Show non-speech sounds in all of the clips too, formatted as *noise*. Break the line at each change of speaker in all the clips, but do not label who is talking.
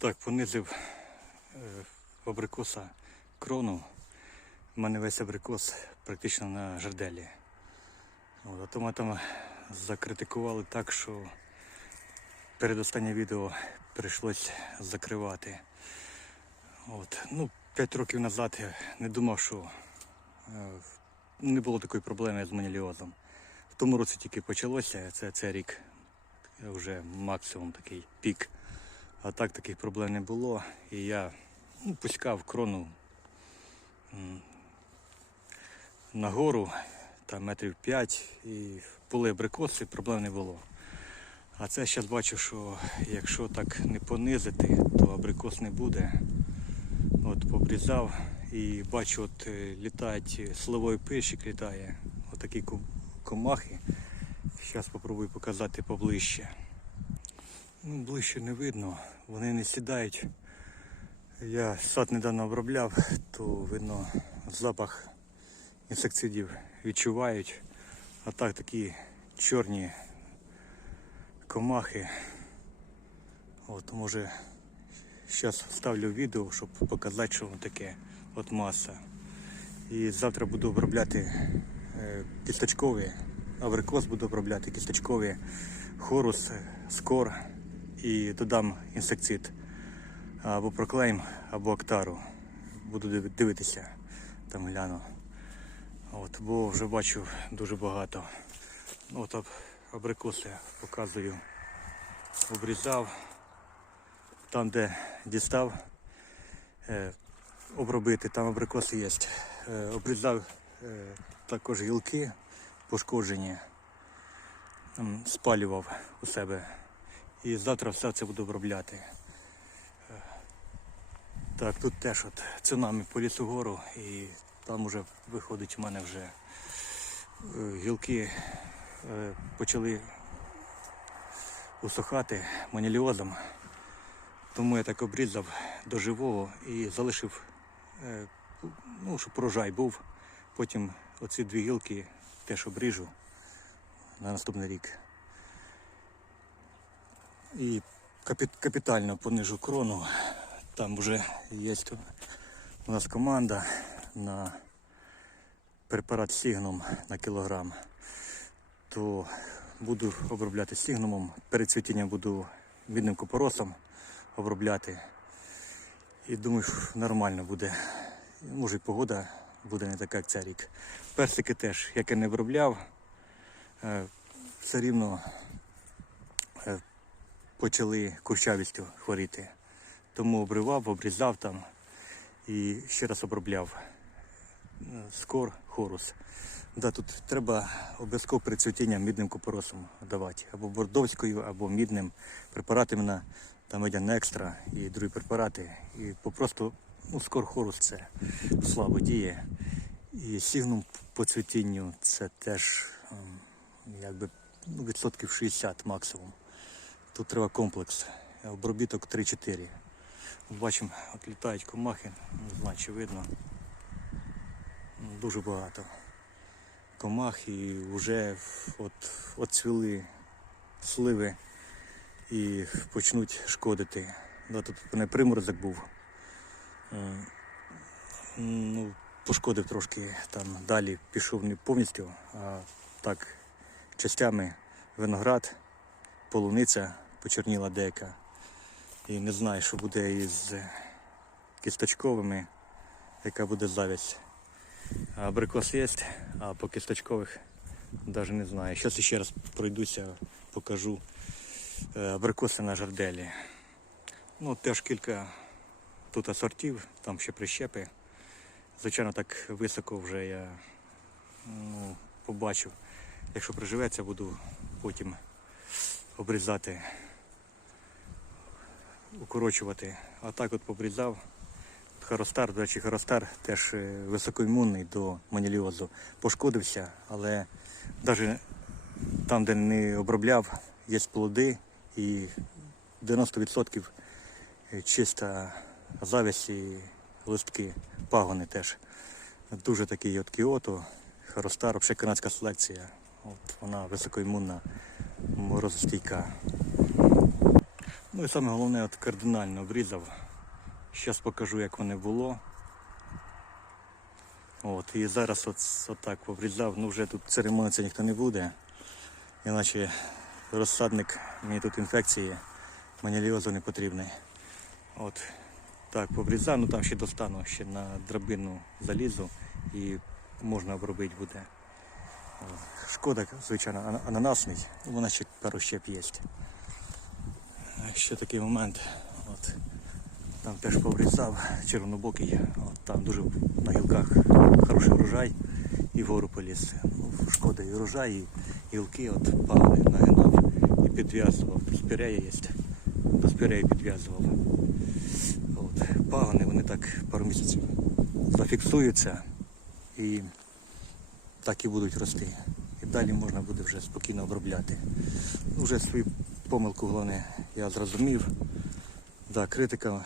Так, понизив е, абрикоса крону. У мене весь абрикос практично на жерделі. От, а то ми там закритикували так, що перед останнє відео прийшлось закривати. От. Ну, 5 років назад я не думав, що е, не було такої проблеми з маніліозом. В тому році тільки почалося, це, це рік вже максимум такий пік. А так таких проблем не було. І я ну, пускав крону нагору, там метрів 5, і були абрикоси, проблем не було. А це зараз бачу, що якщо так не понизити, то абрикос не буде. От побрізав і бачу, от е, літають силовий пишик літає, отакі комахи. Зараз спробую показати поближче. Ну, ближче не видно, вони не сідають. Я сад недавно обробляв, то видно запах інсектицидів відчувають. А так такі чорні комахи. От може зараз вставлю відео, щоб показати, що воно таке от маса. І завтра буду обробляти е, кісточкові, абрикос буду обробляти кісточкові, хорус, скор і додам інсекцид або проклейм, або актару. Буду дивитися, там гляну. От, бо вже бачу дуже багато. От аб- абрикоси показую. Обрізав. Там, де дістав, е, обробити, там абрикоси є. Е, обрізав е, також гілки пошкоджені, спалював у себе. І завтра все це буду обробляти. Так, тут теж от цунамі по лісу гору і там уже виходить у мене вже е, гілки е, почали усохати маніліозом. Тому я так обрізав до живого і залишив, е, ну, щоб урожай був. Потім оці дві гілки теж обріжу на наступний рік. І капітально понижу крону. Там вже є у нас команда на препарат Сігном на кілограм. То буду обробляти сігнумом. Перед цвітінням буду мідним купоросом обробляти. І думаю, що нормально буде. Може і погода буде не така, як цей рік. Персики теж, як я не обробляв, е, все рівно почали курчавістю хворіти. Тому обривав, обрізав там і ще раз обробляв. Скор, хорус. Да, тут треба обов'язково цвітінням мідним купоросом давати. Або бордовською, або мідним препаратами на там медян екстра і другі препарати. І попросту ну, скор хорус це слабо діє. І сігнум по цвітінню це теж ем, якби ну, відсотків 60 максимум. Тут треба комплекс. Обробіток 3-4. Бачимо, от літають комахи, не знаю, чи видно. Дуже багато комах і вже от, отцвіли сливи і почнуть шкодити. Да, тут мене приморозок був. Е, Ну, пошкодив трошки там далі, пішов не повністю, а так частями виноград, полуниця почерніла деяка. І не знаю, що буде із кісточковими, яка буде завість. Абрикос є, а по кісточкових навіть не знаю. Зараз ще раз пройдуся, покажу е, абрикоси на жарделі. Ну, теж кілька тут асортів, там ще прищепи. Звичайно, так високо вже я ну, побачив. Якщо приживеться, буду потім обрізати, укорочувати. А так от побрізав. Хоростар, до речі, Хоростар теж е, високоімунний до маніліозу. Пошкодився, але навіть там, де не обробляв, є плоди і 90% чиста завість і листки, пагони теж. Дуже такий от кіото, Хоростар, взагалі канадська селекція. От вона високоімунна, морозостійка. Ну і саме головне, от кардинально обрізав. Зараз покажу, як воно було. От, і зараз от, отак обрізав. Ну вже тут церемонитися ніхто не буде. Іначе розсадник, мені тут інфекції, маніліозу не потрібний. От так, обрізав, ну там ще достану, ще на драбину залізу і можна обробити буде. Шкода, звичайно, ана- ананасний, мене ще пару щеп є. Ще такий момент. От, там теж поврізав червонобокий, от, там дуже на гілках хороший врожай і вгору поліз. Ну, шкода і врожай, і гілки от пагли нагинав і підв'язував. Спірея є. До спіреї підв'язував. От, пагони вони так пару місяців зафіксуються і так і будуть рости. І далі можна буде вже спокійно обробляти. Ну, Вже свою помилку головне я зрозумів. Да, критика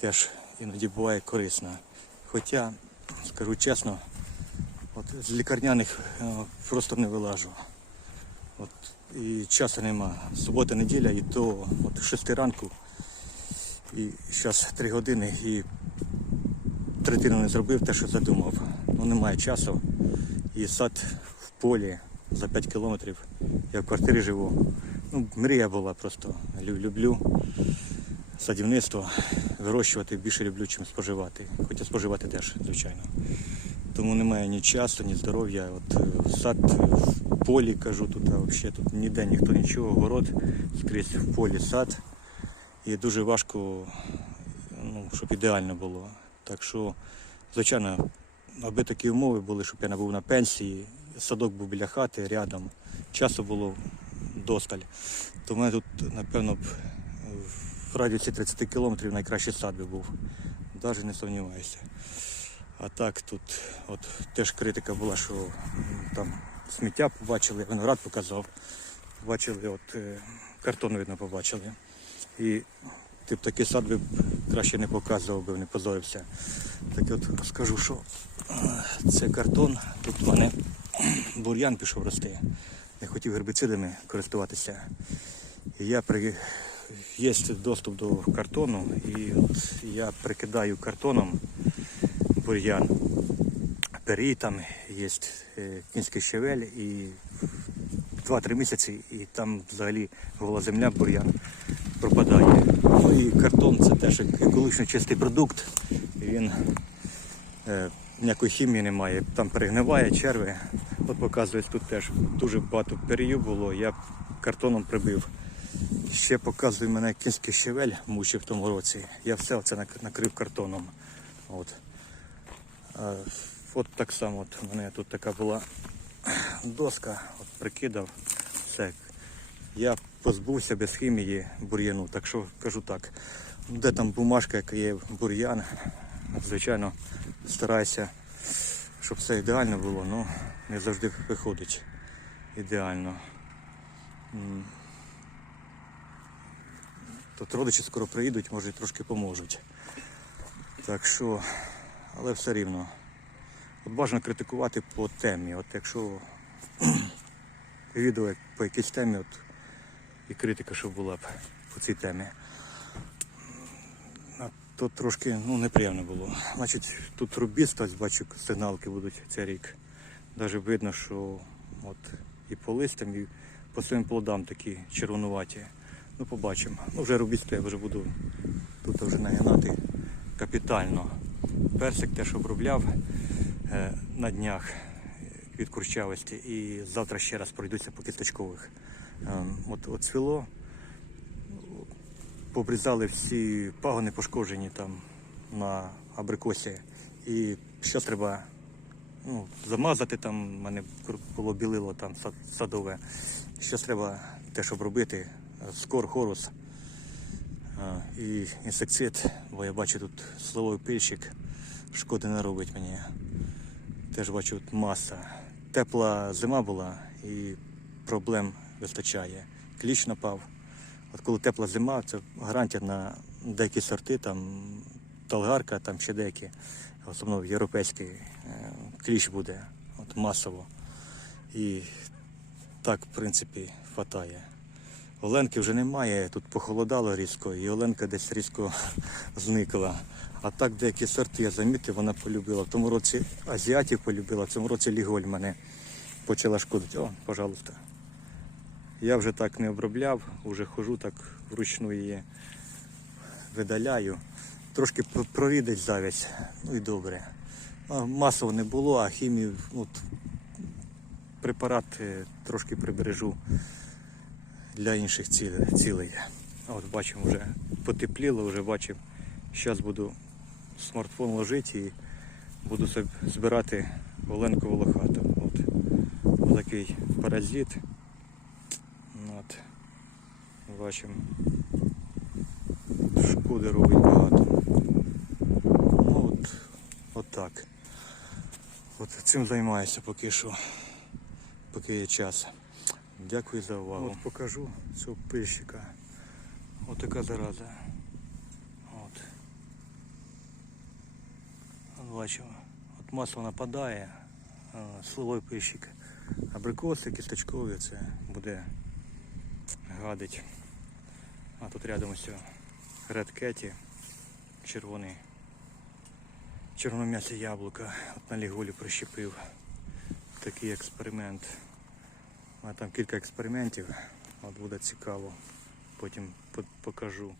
теж іноді буває корисна. Хоча, скажу чесно, от з лікарняних е, просто не вилажу. От, і часу нема. Субота, неділя, і то от 6 ранку, і зараз 3 години, і третину не зробив те, що задумав. Ну немає часу. І сад в полі за 5 кілометрів. Я в квартирі живу. Ну, мрія була просто. Люблю садівництво, вирощувати більше люблю, чим споживати. Хоча споживати теж, звичайно. Тому немає ні часу, ні здоров'я. От е, сад в полі кажу, тут а взагалі тут ніде ніхто нічого, город скрізь в полі сад. І дуже важко, ну, щоб ідеально було. Так що, звичайно, аби такі умови були, щоб я не був на пенсії, садок був біля хати рядом, часу було досталь. То в мене тут, напевно, б, в радіусі 30 кілометрів найкращий сад би був. Навіть не сумніваюся. А так тут от теж критика була, що там сміття побачили, виноград показав. Побачили, от е, картон, видно, побачили. І ти б такий сад би краще не показував би, не позорився. Так от скажу, що е, це картон, тут в мене бур'ян пішов рости. Не хотів гербіцидами користуватися. Я при... є доступ до картону, і от я прикидаю картоном бур'ян. Пері там є е, кінський щавель і 2-3 місяці, і там взагалі гола земля, бур'ян пропадає. Ну і картон це теж екологічно чистий продукт. Він е, ніякої хімії немає. Там перегниває, черви. От показують тут теж дуже багато перію було, я картоном прибив. Ще показує мене кінський щавель мучив в тому році. Я все це накрив картоном. От. А, от так само от у мене тут така була доска, от прикидав. Все. Я позбувся без хімії бур'яну, так що кажу так. Де там бумажка, яка є бур'ян, звичайно, стараюся, щоб все ідеально було, але не завжди виходить ідеально. Тут родичі скоро приїдуть, може і трошки поможуть. Так що, але все рівно. От бажано критикувати по темі. От якщо *clears throat* відео по якійсь темі, от, і критика, щоб була б по цій темі. А то трошки ну, неприємно було. Значить, тут рубіст, ось бачу, сигналки будуть цей рік. Навіть видно, що от і по листям, і по своїм плодам такі червонуваті. Ну, побачимо. Ну, вже рубіст я вже буду тут вже нагинати капітально. Персик теж обробляв е, на днях від курчавості і завтра ще раз пройдуся по кісточкових. Е, От, от цвіло, пообрізали всі пагони пошкоджені там на абрикосі. І що треба ну, замазати там, в мене було білило там сад- садове. Що треба теж обробити, е, скор, хорус е, і інсекцид, бо я бачу тут слововий пильщик, шкоди не робить мені. Теж бачу тут маса. Тепла зима була і проблем вистачає. Кліч напав. От коли тепла зима, це гарантія на деякі сорти, там талгарка, там ще деякі, особливо європейський е, кліч буде от масово. І так, в принципі, хватає. Оленки вже немає, тут похолодало різко, і Оленка десь різко *laughs* зникла. А так деякі сорти я замітив, вона полюбила. В тому році азіатів полюбила, в цьому році ліголь мене почала шкодити. О, пожалуйста. Я вже так не обробляв, вже хожу так вручну її видаляю. Трошки п- прорідить завість, ну і добре. Масово не було, а хімію, от, препарат трошки прибережу для інших цілей. От бачимо, вже потепліло, вже бачив. Зараз буду смартфон ложити і буду збирати Оленку волохату. От. Ось такий паразит. Бачимо. Шкоди робить багато. Ну от, от так. От цим займаюся поки що, поки є час. Дякую за увагу. От покажу цього пильщика. От така зараза. От. От бачимо. От масло нападає, а, сливой пильщик. Абрикоси, кісточкові, це буде гадить. А тут рядом ось Red Cat, червоний. Чорном'ясе яблука. От на ліголі прищепив. Такий експеримент. У мене там кілька експериментів. От буде цікаво. Потім покажу.